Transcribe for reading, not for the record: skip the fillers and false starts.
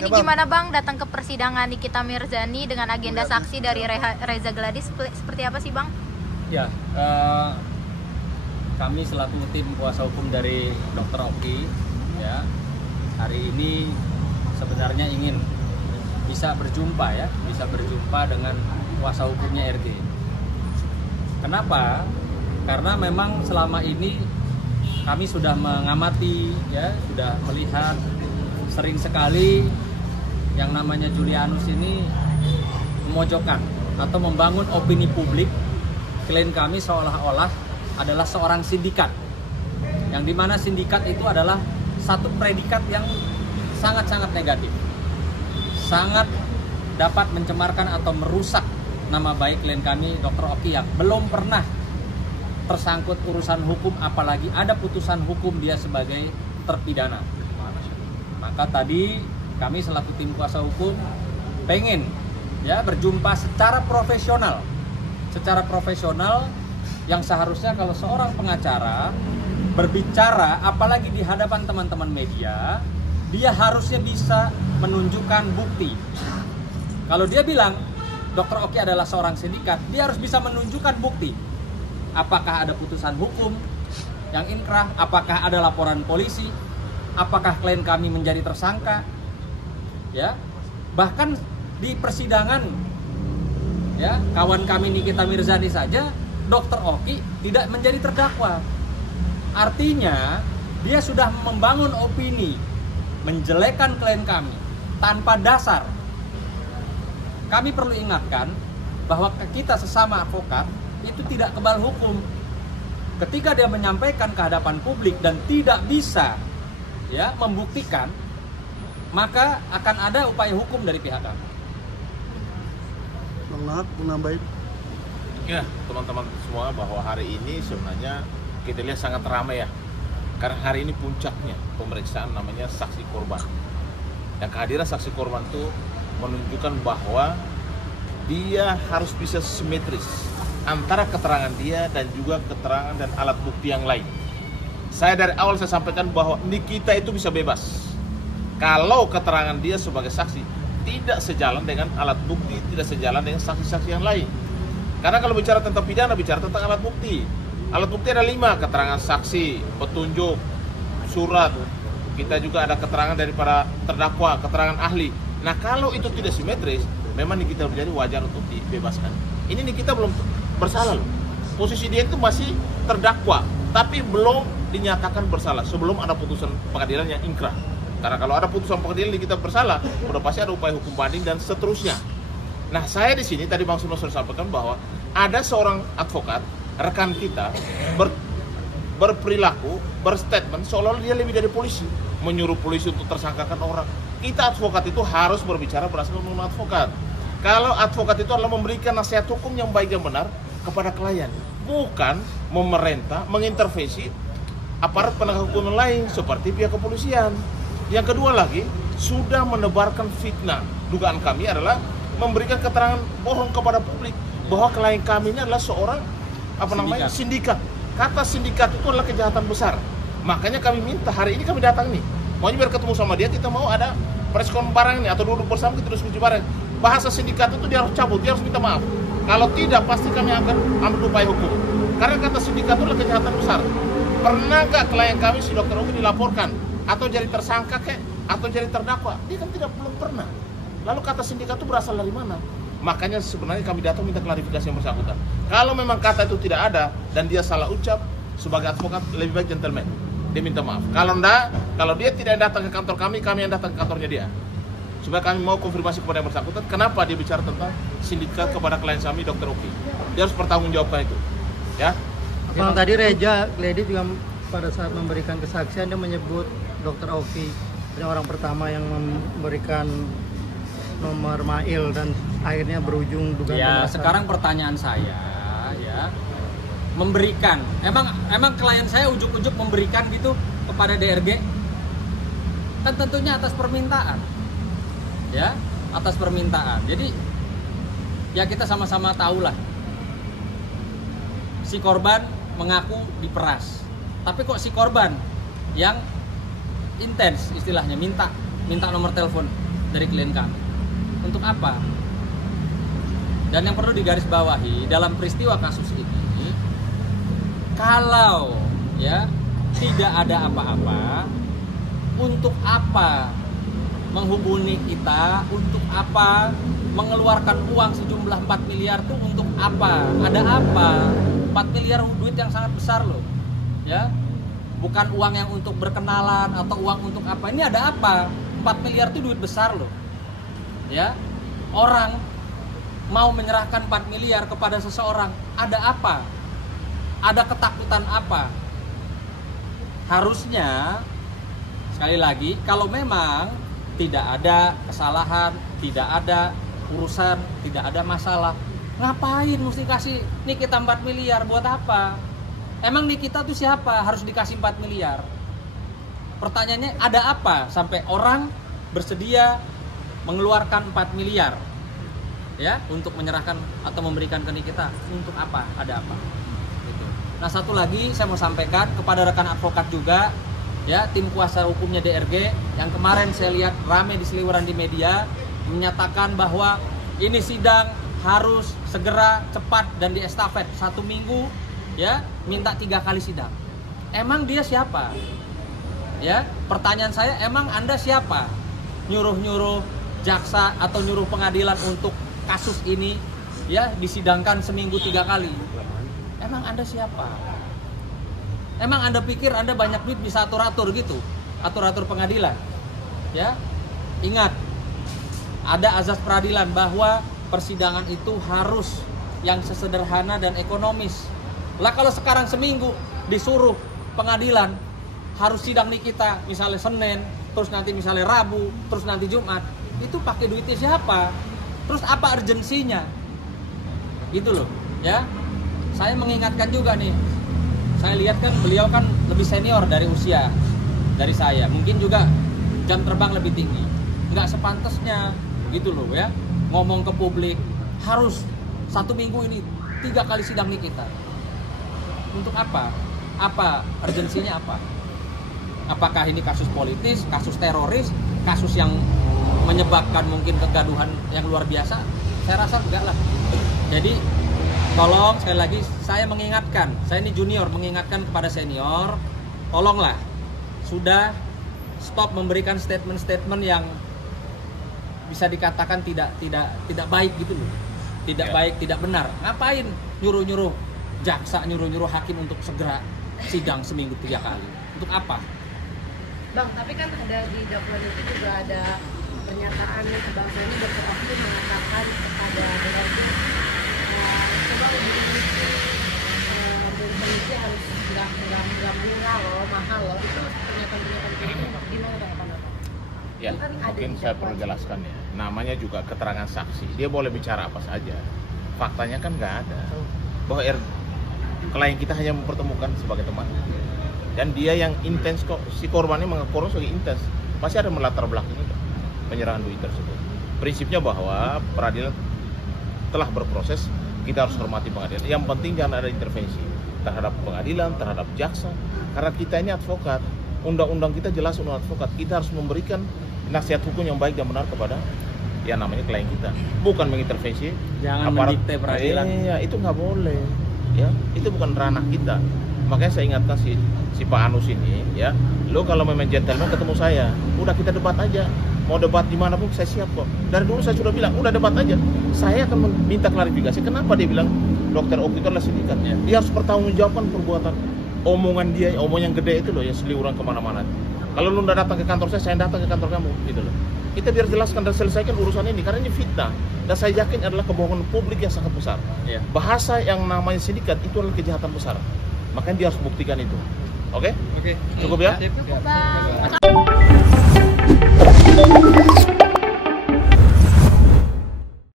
ini gimana Bang datang ke persidangan Nikita Mirzani dengan agenda saksi dari Reza Gladys seperti apa sih Bang? Ya, kami selaku tim kuasa hukum dari Dr. Oki, ya, hari ini sebenarnya ingin bisa berjumpa dengan kuasa hukumnya RG. Kenapa? Karena memang selama ini kami sudah mengamati, ya, sudah melihat sering sekali yang namanya Julianus ini memojokkan atau membangun opini publik. Klien kami seolah-olah adalah seorang sindikat, yang dimana sindikat itu adalah satu predikat yang sangat-sangat negatif, sangat dapat mencemarkan atau merusak nama baik klien kami Dr. Oki yang belum pernah tersangkut urusan hukum, apalagi ada putusan hukum dia sebagai terpidana. Maka tadi kami selaku tim kuasa hukum pengen, ya, berjumpa secara profesional yang seharusnya kalau seorang pengacara berbicara, apalagi di hadapan teman-teman media, dia harusnya bisa menunjukkan bukti. Kalau dia bilang Dr. Oki adalah seorang sindikat, dia harus bisa menunjukkan bukti. Apakah ada putusan hukum yang inkrah, apakah ada laporan polisi, apakah klien kami menjadi tersangka, ya. Bahkan di persidangan, ya, kawan kami Nikita Mirzani saja Dr. Oki tidak menjadi terdakwa. Artinya dia sudah membangun opini menjelekkan klien kami tanpa dasar. Kami perlu ingatkan bahwa kita sesama advokat itu tidak kebal hukum. Ketika dia menyampaikan ke hadapan publik dan tidak bisa, ya, membuktikan, maka akan ada upaya hukum dari pihak kami. Bang Nahak menambahin. Ya, teman-teman semua, bahwa hari ini sebenarnya kita lihat sangat ramai, ya. Karena hari ini puncaknya pemeriksaan namanya saksi korban. Dan kehadiran saksi korban itu menunjukkan bahwa dia harus bisa simetris antara keterangan dia dan juga keterangan dan alat bukti yang lain. Saya dari awal saya sampaikan bahwa Nikita itu bisa bebas kalau keterangan dia sebagai saksi tidak sejalan dengan alat bukti, tidak sejalan dengan saksi-saksi yang lain. Karena kalau bicara tentang pidana, bicara tentang alat bukti. Alat bukti ada 5, keterangan saksi, petunjuk, surat. Kita juga ada keterangan dari para terdakwa, keterangan ahli. Nah, kalau itu tidak simetris, memang Nikita menjadi wajar untuk dibebaskan. Ini Nikita belum bersalah loh. Posisi dia itu masih terdakwa, tapi belum dinyatakan bersalah sebelum ada putusan pengadilan yang inkrah. Karena kalau ada putusan pengadilan Nikita bersalah, udah pasti ada upaya hukum banding dan seterusnya. Nah, saya di sini tadi Bang Suno sudah sampaikan bahwa ada seorang advokat rekan kita berperilaku, berstatement seolah-olah dia lebih dari polisi, menyuruh polisi untuk tersangkakan orang. Kita advokat itu harus berbicara berdasarkan undang advokat. Kalau advokat itu adalah memberikan nasihat hukum yang baik dan benar kepada klien, bukan memerintah, mengintervensi aparat penegak hukum lain seperti pihak kepolisian. Yang kedua lagi, sudah menebarkan fitnah. Dugaan kami adalah memberikan keterangan bohong kepada publik bahwa klien kami ini adalah seorang sindikat. Kata sindikat itu adalah kejahatan besar. Makanya kami minta hari ini kami datang nih. Maunya biar ketemu sama dia, kita mau ada preskon bareng nih atau duduk bersama kita diskusi bareng. Bahasa sindikat itu dia harus cabut, dia harus minta maaf. Kalau tidak, pasti kami akan ambil upaya hukum. Karena kata sindikat itu adalah kejahatan besar. Pernah nggak klien kami si Dr. Oki dilaporkan atau jadi tersangka atau jadi terdakwa? Dia kan belum pernah. Lalu kata sindikat itu berasal dari mana? Makanya sebenarnya kami datang minta klarifikasi yang bersangkutan. Kalau memang kata itu tidak ada dan dia salah ucap, sebagai advokat lebih baik gentleman, dia minta maaf. Kalau enggak, kalau dia tidak datang ke kantor kami yang datang ke kantornya dia. Supaya kami mau konfirmasi kepada yang bersangkutan, kenapa dia bicara tentang sindikat kepada klien kami Dr. Oki. Dia harus bertanggungjawabkan itu, ya. Bang, tadi Reza Gladys juga pada saat memberikan kesaksian dia menyebut Dr. Oki adalah orang pertama yang memberikan nomor mail dan akhirnya berujung dugaan ya. pemerasan. Sekarang pertanyaan saya, ya, memberikan, emang klien saya ujuk-ujuk memberikan gitu kepada DRG? Kan tentunya atas permintaan, ya, atas permintaan. Jadi ya kita sama-sama tahulah si korban mengaku diperas, tapi kok si korban yang intens istilahnya minta nomor telepon dari klien kami. Untuk apa? Dan yang perlu digarisbawahi dalam peristiwa kasus ini, kalau ya tidak ada apa-apa, untuk apa menghubungi kita, untuk apa mengeluarkan uang sejumlah 4 miliar tuh untuk apa? Ada apa? 4 miliar duit yang sangat besar loh. Ya. Bukan uang yang untuk berkenalan atau uang untuk apa. Ini ada apa? 4 miliar itu duit besar loh. Ya. Orang mau menyerahkan 4 miliar kepada seseorang, ada apa? Ada ketakutan apa? Harusnya sekali lagi, kalau memang tidak ada kesalahan, tidak ada urusan, tidak ada masalah, ngapain mesti kasih Nikita 4 miliar buat apa? Emang Nikita tuh siapa harus dikasih 4 miliar? Pertanyaannya, ada apa sampai orang bersedia mengeluarkan 4 miliar ya untuk menyerahkan atau memberikan ke Nikita? Untuk apa? Ada apa? Gitu. Nah, satu lagi saya mau sampaikan kepada rekan advokat juga, ya, tim kuasa hukumnya DRG yang kemarin saya lihat rame di seliweran di media menyatakan bahwa ini sidang harus segera, cepat dan diestafet 1 minggu, ya, minta 3 kali sidang. Emang dia siapa? Ya, pertanyaan saya, emang Anda siapa? Nyuruh-nyuruh jaksa atau nyuruh pengadilan untuk kasus ini ya disidangkan seminggu 3 kali. Emang Anda siapa? Emang Anda pikir Anda banyak duit bisa atur-atur gitu? Atur-atur pengadilan? Ya, ingat, ada azas peradilan bahwa persidangan itu harus yang sesederhana dan ekonomis. Lah kalau sekarang seminggu disuruh pengadilan harus sidang Nikita misalnya Senin, terus nanti misalnya Rabu, terus nanti Jumat, itu pakai duitnya siapa? Terus apa urgensinya? Gitu loh, ya. Saya mengingatkan juga nih. Saya lihat kan beliau kan lebih senior dari usia dari saya, mungkin juga jam terbang lebih tinggi. Nggak sepantasnya gitu loh ya, ngomong ke publik harus 1 minggu ini 3 kali sidang Nikita. Untuk apa? Apa urgensinya apa? Apakah ini kasus politis, kasus teroris, kasus yang menyebabkan mungkin kegaduhan yang luar biasa? Saya rasa enggak lah. Jadi tolong sekali lagi saya mengingatkan, saya ini junior mengingatkan kepada senior, tolonglah sudah stop memberikan statement-statement yang bisa dikatakan tidak baik gitu loh. Tidak baik, tidak benar. Ngapain nyuruh-nyuruh jaksa, nyuruh-nyuruh hakim untuk segera sidang seminggu 3 kali? Untuk apa? Bang, tapi kan ada di dakwaan itu juga ada pernyataan Bang Seni Dr. Oki mengatakan kepada DRG coba polisi harus nggak murah loh, mahal loh. Itu pernyataan itu gimana Bang? Ya, mungkin saya perlu jelaskan ya. Namanya juga keterangan saksi. Dia boleh bicara apa saja. Faktanya kan nggak ada. Bahwa klien kita hanya mempertemukan sebagai teman. Dan dia yang intens kok, si korbannya mengaku sebagai intens. Pasti ada melatar belakangnya penyerahan duit tersebut. Prinsipnya bahwa peradilan telah berproses, kita harus hormati pengadilan. Yang penting jangan ada intervensi terhadap pengadilan, terhadap jaksa. Karena kita ini advokat. Undang-undang kita jelas untuk advokat. Kita harus memberikan nasihat hukum yang baik dan benar kepada yang namanya klien kita. Bukan mengintervensi. Jangan mendikte peradilan. Iya, itu nggak boleh. Ya, itu bukan ranah kita. Makanya saya ingatkan si Pak Anus ini, ya, lo kalau memang gentleman ketemu saya, udah kita debat aja. Mau debat dimanapun saya siap kok. Dari dulu saya sudah bilang, udah debat aja. Saya akan minta klarifikasi. Kenapa dia bilang Dr. Oki itu adalah sindikat? Ya. Dia harus pertanggungjawabkan perbuatan. Omongan dia, omongan yang gede itu loh, yang seliuran kemana-mana. Kalau lu udah datang ke kantor saya datang ke kantor kamu, gitu loh. Kita biar jelaskan dan selesaikan urusan ini, karena ini fitnah. Dan saya yakin adalah kebohongan publik yang sangat besar. Ya. Bahasa yang namanya sindikat itu adalah kejahatan besar. Makanya dia harus buktikan itu. Oke? Cukup ya? Cukup, Bang.